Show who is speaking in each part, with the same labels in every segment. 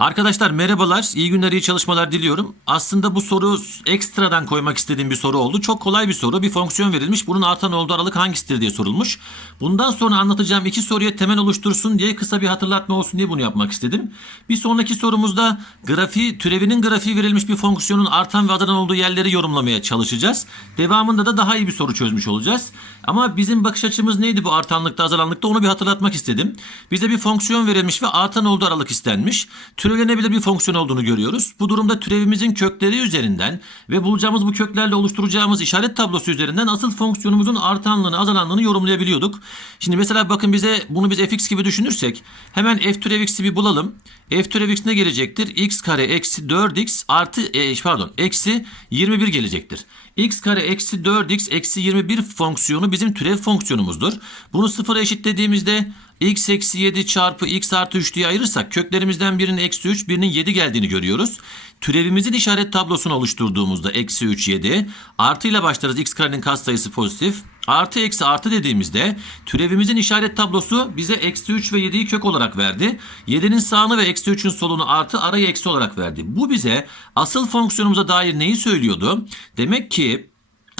Speaker 1: Arkadaşlar merhabalar, iyi günler, iyi çalışmalar diliyorum. Aslında bu soru ekstradan koymak istediğim bir soru oldu. Çok kolay bir soru. Bir fonksiyon verilmiş. Bunun artan olduğu aralık hangisidir diye sorulmuş. Bundan sonra anlatacağım iki soruya temel oluştursun diye kısa bir hatırlatma olsun diye bunu yapmak istedim. Bir sonraki sorumuzda grafiği, türevinin grafiği verilmiş bir fonksiyonun artan ve azalan olduğu yerleri yorumlamaya çalışacağız. Devamında da daha iyi bir soru çözmüş olacağız. Ama bizim bakış açımız neydi bu artanlıkta, azalanlıkta onu bir hatırlatmak istedim. Bize bir fonksiyon verilmiş ve artan olduğu aralık istenmiş. Türevlenebilir bir fonksiyon olduğunu görüyoruz. Bu durumda türevimizin kökleri üzerinden ve bulacağımız bu köklerle oluşturacağımız işaret tablosu üzerinden asıl fonksiyonumuzun artanlığını, azalanlığını yorumlayabiliyorduk. Şimdi mesela bakın bize bunu biz fx gibi düşünürsek hemen f türev x'i bir bulalım. f türev x ne gelecektir? x kare eksi 4x artı e, pardon eksi 21 gelecektir. x kare eksi 4x eksi 21 fonksiyonu bizim türev fonksiyonumuzdur. Bunu sıfıra eşitlediğimizde x eksi 7 çarpı x artı 3 diye ayırırsak köklerimizden birinin eksi 3 birinin 7 geldiğini görüyoruz. Türevimizin işaret tablosunu oluşturduğumuzda eksi 3 7 artıyla başlarız x karenin katsayısı pozitif. Artı eksi artı dediğimizde türevimizin işaret tablosu bize eksi 3 ve 7'yi kök olarak verdi. 7'nin sağını ve eksi 3'ün solunu artı arayı eksi olarak verdi. Bu bize asıl fonksiyonumuza dair neyi söylüyordu? Demek ki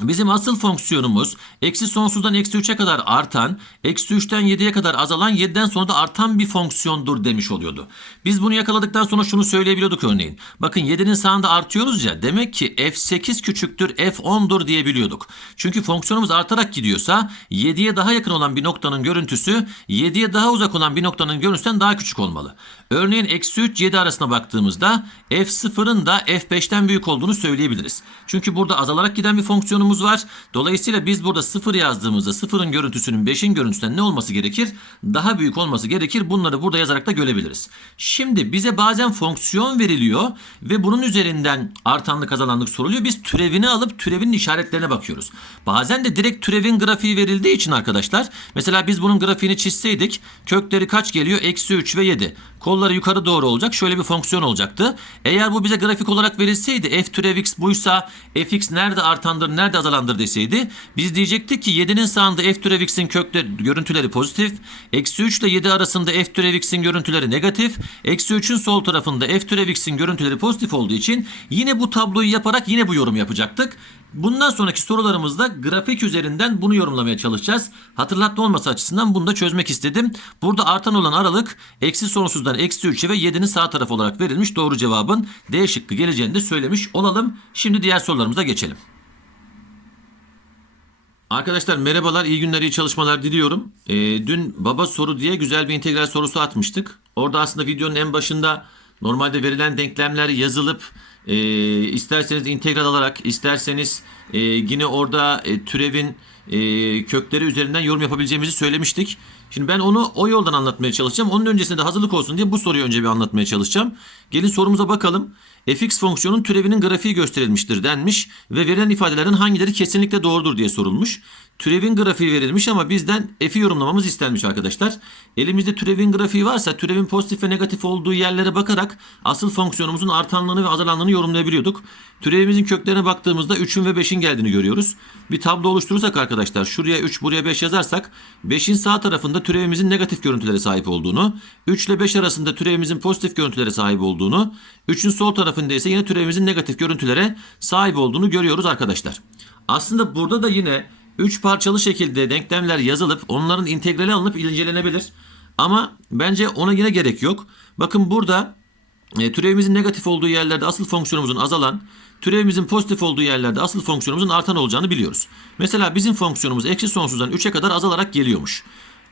Speaker 1: Bizim asıl fonksiyonumuz eksi sonsuzdan eksi 3'e kadar artan, eksi 3'ten 7'ye kadar azalan, 7'den sonra da artan bir fonksiyondur demiş oluyordu. Biz bunu yakaladıktan sonra şunu söyleyebiliyorduk örneğin. Bakın 7'nin sağında artıyoruz ya demek ki f8 küçüktür f10'dur diyebiliyorduk. Çünkü fonksiyonumuz artarak gidiyorsa 7'ye daha yakın olan bir noktanın görüntüsü 7'ye daha uzak olan bir noktanın görüntüsünden daha küçük olmalı. Örneğin eksi 3 7 arasına baktığımızda f0'ın da f5'ten büyük olduğunu söyleyebiliriz. Çünkü burada azalarak giden bir fonksiyonumuz var. Dolayısıyla biz burada 0 yazdığımızda 0'ın görüntüsünün 5'in görüntüsünden ne olması gerekir? Daha büyük olması gerekir. Bunları burada yazarak da görebiliriz. Şimdi bize bazen fonksiyon veriliyor ve bunun üzerinden artanlık azalanlık soruluyor. Biz türevini alıp türevin işaretlerine bakıyoruz. Bazen de direkt türevin grafiği verildiği için arkadaşlar mesela biz bunun grafiğini çizseydik kökleri kaç geliyor? Eksi 3 ve 7. Kolları yukarı doğru olacak. Şöyle bir fonksiyon olacaktı. Eğer bu bize grafik olarak verilseydi f türev x buysa fx nerede artandır nerede azalandır deseydi biz diyecektik ki 7'nin sağında f türev x'in kökleri görüntüleri pozitif. Eksi 3 ile 7 arasında f türev x'in görüntüleri negatif. Eksi 3'ün sol tarafında f türev x'in görüntüleri pozitif olduğu için yine bu tabloyu yaparak yine bu yorum yapacaktık. Bundan sonraki sorularımızda grafik üzerinden bunu yorumlamaya çalışacağız. Hatırlatma olması açısından bunu da çözmek istedim. Burada artan olan aralık eksi sonsuzdan eksi 3'e ve 7'nin sağ tarafı olarak verilmiş. Doğru cevabın D şıkkı geleceğini de söylemiş olalım. Şimdi diğer sorularımıza geçelim. Arkadaşlar merhabalar, iyi günler, iyi çalışmalar diliyorum. Ee, dün baba soru diye güzel bir integral sorusu atmıştık. Orada aslında videonun en başında normalde verilen denklemler yazılıp e, isterseniz integral alarak, isterseniz e, yine orada e, türevin e, kökleri üzerinden yorum yapabileceğimizi söylemiştik. Şimdi ben onu o yoldan anlatmaya çalışacağım. Onun öncesinde de hazırlık olsun diye bu soruyu önce bir anlatmaya çalışacağım. Gelin sorumuza bakalım. Fx fonksiyonun türevinin grafiği gösterilmiştir denmiş ve verilen ifadelerin hangileri kesinlikle doğrudur diye sorulmuş. Türevin grafiği verilmiş ama bizden f'i yorumlamamız istenmiş arkadaşlar. Elimizde türevin grafiği varsa türevin pozitif ve negatif olduğu yerlere bakarak asıl fonksiyonumuzun artanlığını ve azalanlığını yorumlayabiliyorduk. Türevimizin köklerine baktığımızda 3'ün ve 5'in geldiğini görüyoruz. Bir tablo oluşturursak arkadaşlar şuraya 3 buraya 5 yazarsak 5'in sağ tarafında türevimizin negatif görüntülere sahip olduğunu, 3 ile 5 arasında türevimizin pozitif görüntülere sahip olduğunu, 3'ün sol tarafında ise yine türevimizin negatif görüntülere sahip olduğunu görüyoruz arkadaşlar. Aslında burada da yine 3 parçalı şekilde denklemler yazılıp onların integrali alınıp incelenebilir. Ama bence ona yine gerek yok. Bakın burada e, türevimizin negatif olduğu yerlerde asıl fonksiyonumuzun azalan, türevimizin pozitif olduğu yerlerde asıl fonksiyonumuzun artan olacağını biliyoruz. Mesela bizim fonksiyonumuz eksi sonsuzdan 3'e kadar azalarak geliyormuş.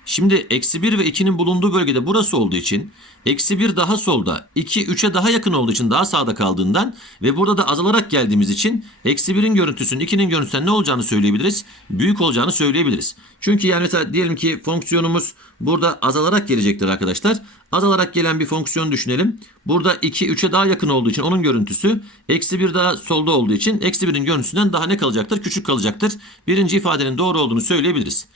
Speaker 1: Şimdi eksi 1 ve 2'nin bulunduğu bölgede burası olduğu için eksi 1 daha solda 2 3'e daha yakın olduğu için daha sağda kaldığından ve burada da azalarak geldiğimiz için eksi 1'in görüntüsünün 2'nin görüntüsünden ne olacağını söyleyebiliriz? Büyük olacağını söyleyebiliriz. Çünkü yani mesela diyelim ki fonksiyonumuz burada azalarak gelecektir arkadaşlar. Azalarak gelen bir fonksiyon düşünelim. Burada 2 3'e daha yakın olduğu için onun görüntüsü eksi 1 daha solda olduğu için eksi 1'in görüntüsünden daha ne kalacaktır? Küçük kalacaktır. Birinci ifadenin doğru olduğunu söyleyebiliriz.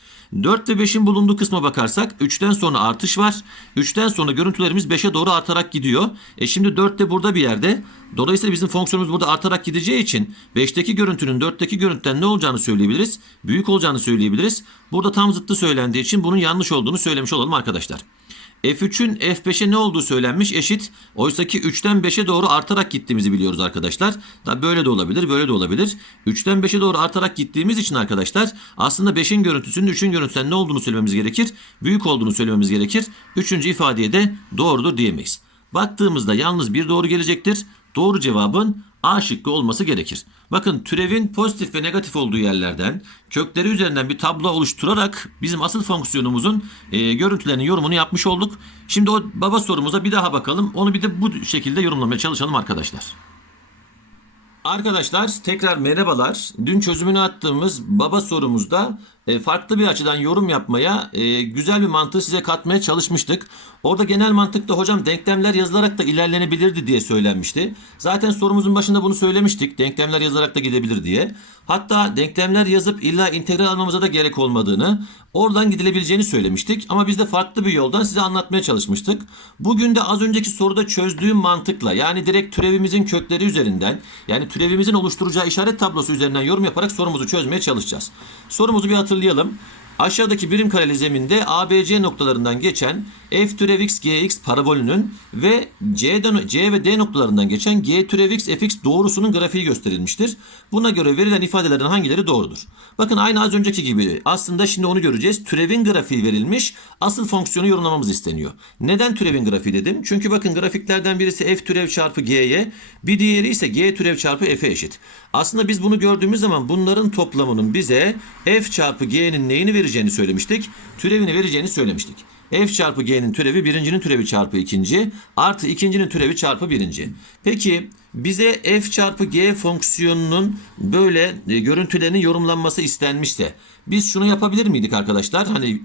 Speaker 1: 4 ve 5'in bulunduğu kısma bakarsak 3'ten sonra artış var. 3'ten sonra görüntülerimiz 5'e doğru artarak gidiyor. E şimdi 4 de burada bir yerde. Dolayısıyla bizim fonksiyonumuz burada artarak gideceği için 5'teki görüntünün 4'teki görüntüden ne olacağını söyleyebiliriz. Büyük olacağını söyleyebiliriz. Burada tam zıttı söylendiği için bunun yanlış olduğunu söylemiş olalım arkadaşlar. F3'ün F5'e ne olduğu söylenmiş eşit. Oysaki 3'ten 5'e doğru artarak gittiğimizi biliyoruz arkadaşlar. Da böyle de olabilir, böyle de olabilir. 3'ten 5'e doğru artarak gittiğimiz için arkadaşlar aslında 5'in görüntüsünün 3'ün görüntüsünden ne olduğunu söylememiz gerekir. Büyük olduğunu söylememiz gerekir. Üçüncü ifadeye de doğrudur diyemeyiz. Baktığımızda yalnız bir doğru gelecektir. Doğru cevabın A şıkkı olması gerekir. Bakın türevin pozitif ve negatif olduğu yerlerden kökleri üzerinden bir tablo oluşturarak bizim asıl fonksiyonumuzun e, görüntülerinin yorumunu yapmış olduk. Şimdi o baba sorumuza bir daha bakalım. Onu bir de bu şekilde yorumlamaya çalışalım arkadaşlar. Arkadaşlar tekrar merhabalar. Dün çözümünü attığımız baba sorumuzda e, farklı bir açıdan yorum yapmaya, e, güzel bir mantığı size katmaya çalışmıştık. Orada genel mantıkta hocam denklemler yazılarak da ilerlenebilirdi diye söylenmişti. Zaten sorumuzun başında bunu söylemiştik. Denklemler yazılarak da gidebilir diye. Hatta denklemler yazıp illa integral almamıza da gerek olmadığını, oradan gidilebileceğini söylemiştik. Ama biz de farklı bir yoldan size anlatmaya çalışmıştık. Bugün de az önceki soruda çözdüğüm mantıkla yani direkt türevimizin kökleri üzerinden yani türevimizin oluşturacağı işaret tablosu üzerinden yorum yaparak sorumuzu çözmeye çalışacağız. Sorumuzu bir hatırlayalım. Aşağıdaki birim kareli zeminde ABC noktalarından geçen f türev x gx parabolünün ve C, C ve D noktalarından geçen g türev x fx doğrusunun grafiği gösterilmiştir. Buna göre verilen ifadelerin hangileri doğrudur? Bakın aynı az önceki gibi aslında şimdi onu göreceğiz. Türevin grafiği verilmiş asıl fonksiyonu yorumlamamız isteniyor. Neden türevin grafiği dedim? Çünkü bakın grafiklerden birisi f türev çarpı g'ye bir diğeri ise g türev çarpı f'e eşit. Aslında biz bunu gördüğümüz zaman bunların toplamının bize f çarpı g'nin neyini vereceğini söylemiştik. Türevini vereceğini söylemiştik. f çarpı g'nin türevi birincinin türevi çarpı ikinci artı ikincinin türevi çarpı birinci. Peki bize f çarpı g fonksiyonunun böyle e, görüntülerinin yorumlanması istenmişse biz şunu yapabilir miydik arkadaşlar? Hani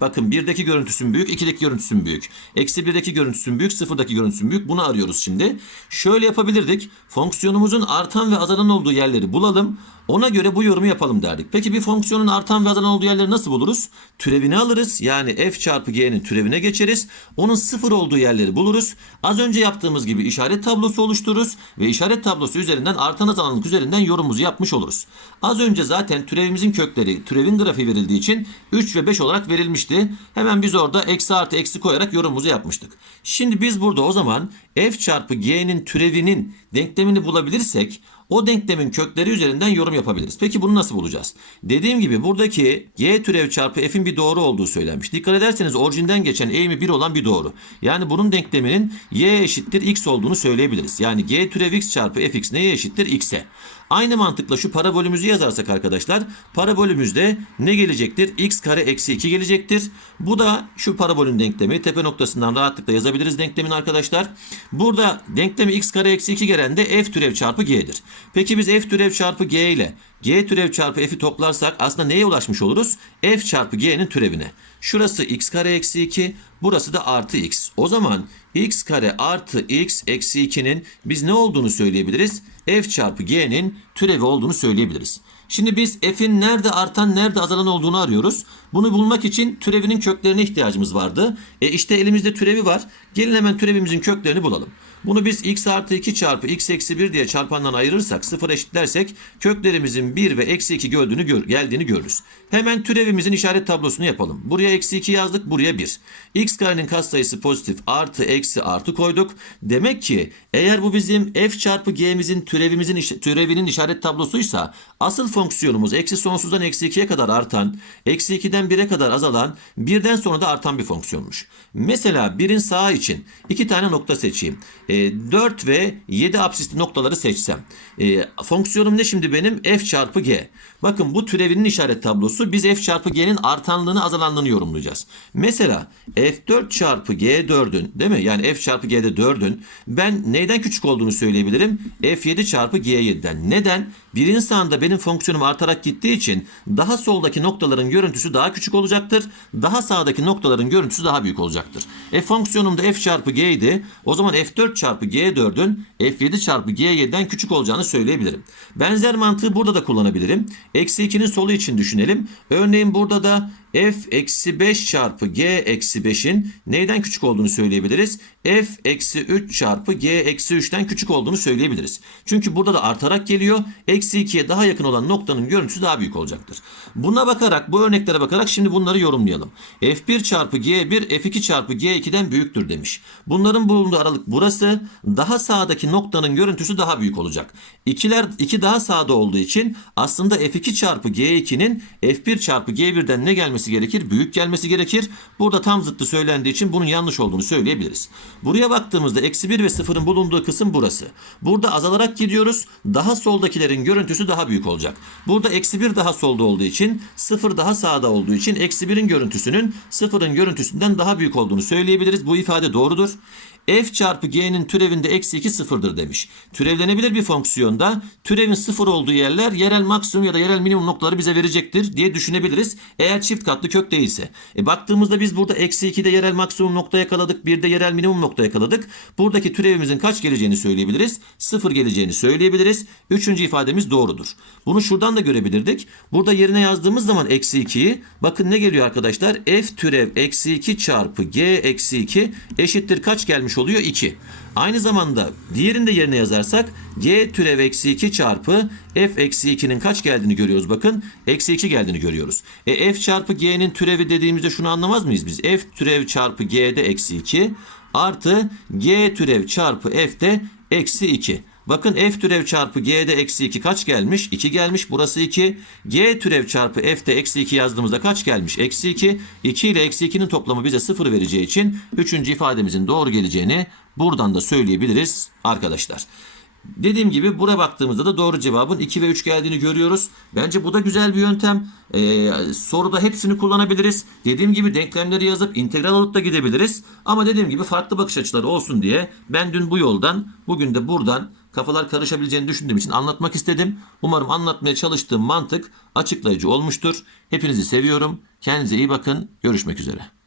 Speaker 1: bakın birdeki görüntüsün büyük, ikideki görüntüsün büyük. Eksi birdeki görüntüsün büyük, sıfırdaki görüntüsün büyük. Bunu arıyoruz şimdi. Şöyle yapabilirdik. Fonksiyonumuzun artan ve azalan olduğu yerleri bulalım. Ona göre bu yorumu yapalım derdik. Peki bir fonksiyonun artan ve azalan olduğu yerleri nasıl buluruz? Türevini alırız. Yani f çarpı g'nin türevine geçeriz. Onun sıfır olduğu yerleri buluruz. Az önce yaptığımız gibi işaret tablosu oluştururuz. Ve işaret tablosu üzerinden artan azalanlık üzerinden yorumumuzu yapmış oluruz. Az önce zaten türevimizin kökleri, türevin grafiği verildiği için 3 ve 5 olarak verilmişti. Hemen biz orada eksi artı eksi koyarak yorumumuzu yapmıştık. Şimdi biz burada o zaman f çarpı g'nin türevinin denklemini bulabilirsek o denklemin kökleri üzerinden yorum yapabiliriz. Peki bunu nasıl bulacağız? Dediğim gibi buradaki g türev çarpı f'in bir doğru olduğu söylenmiş. Dikkat ederseniz orijinden geçen eğimi 1 olan bir doğru. Yani bunun denkleminin y eşittir x olduğunu söyleyebiliriz. Yani g türev x çarpı fx neye eşittir? x'e. Aynı mantıkla şu parabolümüzü yazarsak arkadaşlar parabolümüzde ne gelecektir? x kare eksi 2 gelecektir. Bu da şu parabolün denklemi. Tepe noktasından rahatlıkla yazabiliriz denklemin arkadaşlar. Burada denklemi x kare eksi 2 gelen de f türev çarpı g'dir. Peki biz f türev çarpı g ile g türev çarpı f'i toplarsak aslında neye ulaşmış oluruz? f çarpı g'nin türevine. Şurası x kare eksi 2 burası da artı x. O zaman x kare artı x eksi 2'nin biz ne olduğunu söyleyebiliriz? f çarpı g'nin türevi olduğunu söyleyebiliriz. Şimdi biz f'in nerede artan nerede azalan olduğunu arıyoruz. Bunu bulmak için türevinin köklerine ihtiyacımız vardı. E işte elimizde türevi var. Gelin hemen türevimizin köklerini bulalım. Bunu biz x artı 2 çarpı x eksi 1 diye çarpandan ayırırsak sıfır eşitlersek köklerimizin 1 ve eksi 2 gördüğünü gör, geldiğini görürüz. Hemen türevimizin işaret tablosunu yapalım. Buraya eksi 2 yazdık buraya 1. x karenin katsayısı pozitif artı eksi artı koyduk. Demek ki eğer bu bizim f çarpı g'mizin türevimizin türevinin işaret tablosuysa asıl fonksiyonumuz eksi sonsuzdan eksi 2'ye kadar artan, eksi 2'den 1'e kadar azalan, birden sonra da artan bir fonksiyonmuş. Mesela birin sağı için iki tane nokta seçeyim. E, 4 ve 7 absisli noktaları seçsem. E, fonksiyonum ne şimdi benim? f çarpı g. Bakın bu türevinin işaret tablosu biz f çarpı g'nin artanlığını azalanlığını yorumlayacağız. Mesela f4 çarpı g4'ün değil mi? Yani f çarpı g'de 4'ün ben neyden küçük olduğunu söyleyebilirim? f7 çarpı g7'den. Neden? Birin sağında benim fonksiyonum artarak gittiği için daha soldaki noktaların görüntüsü daha küçük olacaktır. Daha sağdaki noktaların görüntüsü daha büyük olacaktır. E fonksiyonum da f çarpı g idi. O zaman f4 çarpı g4'ün f7 çarpı g7'den küçük olacağını söyleyebilirim. Benzer mantığı burada da kullanabilirim. Eksi 2'nin solu için düşünelim. Örneğin burada da f eksi 5 çarpı g eksi 5'in neyden küçük olduğunu söyleyebiliriz? f eksi 3 çarpı g eksi 3'ten küçük olduğunu söyleyebiliriz. Çünkü burada da artarak geliyor. Eksi 2'ye daha yakın olan noktanın görüntüsü daha büyük olacaktır. Buna bakarak bu örneklere bakarak şimdi bunları yorumlayalım. f1 çarpı g1 f2 çarpı g2'den büyüktür demiş. Bunların bulunduğu aralık burası. Daha sağdaki noktanın görüntüsü daha büyük olacak. İkiler, iki daha sağda olduğu için aslında f2 çarpı g2'nin f1 çarpı g1'den ne gelmesi gerekir? Büyük gelmesi gerekir. Burada tam zıttı söylendiği için bunun yanlış olduğunu söyleyebiliriz. Buraya baktığımızda eksi 1 ve 0'ın bulunduğu kısım burası. Burada azalarak gidiyoruz. Daha soldakilerin görüntüsü daha büyük olacak. Burada eksi 1 daha solda olduğu için 0 daha sağda olduğu için eksi 1'in görüntüsünün 0'ın görüntüsünden daha büyük olduğunu söyleyebiliriz. Bu ifade doğrudur f çarpı g'nin türevinde eksi 2 sıfırdır demiş. Türevlenebilir bir fonksiyonda türevin sıfır olduğu yerler yerel maksimum ya da yerel minimum noktaları bize verecektir diye düşünebiliriz. Eğer çift katlı kök değilse. E baktığımızda biz burada eksi 2'de yerel maksimum nokta yakaladık. 1'de yerel minimum nokta yakaladık. Buradaki türevimizin kaç geleceğini söyleyebiliriz. Sıfır geleceğini söyleyebiliriz. Üçüncü ifademiz doğrudur. Bunu şuradan da görebilirdik. Burada yerine yazdığımız zaman eksi 2'yi bakın ne geliyor arkadaşlar? f türev eksi 2 çarpı g eksi 2 eşittir kaç gelmiş oluyor? 2. Aynı zamanda diğerini de yerine yazarsak g türev eksi 2 çarpı f eksi 2'nin kaç geldiğini görüyoruz bakın. Eksi 2 geldiğini görüyoruz. E f çarpı g'nin türevi dediğimizde şunu anlamaz mıyız biz? f türev çarpı g'de eksi 2 artı g türev çarpı f'de eksi 2. Bakın f türev çarpı g'de eksi 2 kaç gelmiş? 2 gelmiş. Burası 2. g türev çarpı f'de eksi 2 yazdığımızda kaç gelmiş? Eksi 2. 2 ile eksi 2'nin toplamı bize 0 vereceği için 3. ifademizin doğru geleceğini buradan da söyleyebiliriz arkadaşlar. Dediğim gibi buraya baktığımızda da doğru cevabın 2 ve 3 geldiğini görüyoruz. Bence bu da güzel bir yöntem. Ee, soruda hepsini kullanabiliriz. Dediğim gibi denklemleri yazıp integral alıp da gidebiliriz. Ama dediğim gibi farklı bakış açıları olsun diye ben dün bu yoldan bugün de buradan kafalar karışabileceğini düşündüğüm için anlatmak istedim. Umarım anlatmaya çalıştığım mantık açıklayıcı olmuştur. Hepinizi seviyorum. Kendinize iyi bakın. Görüşmek üzere.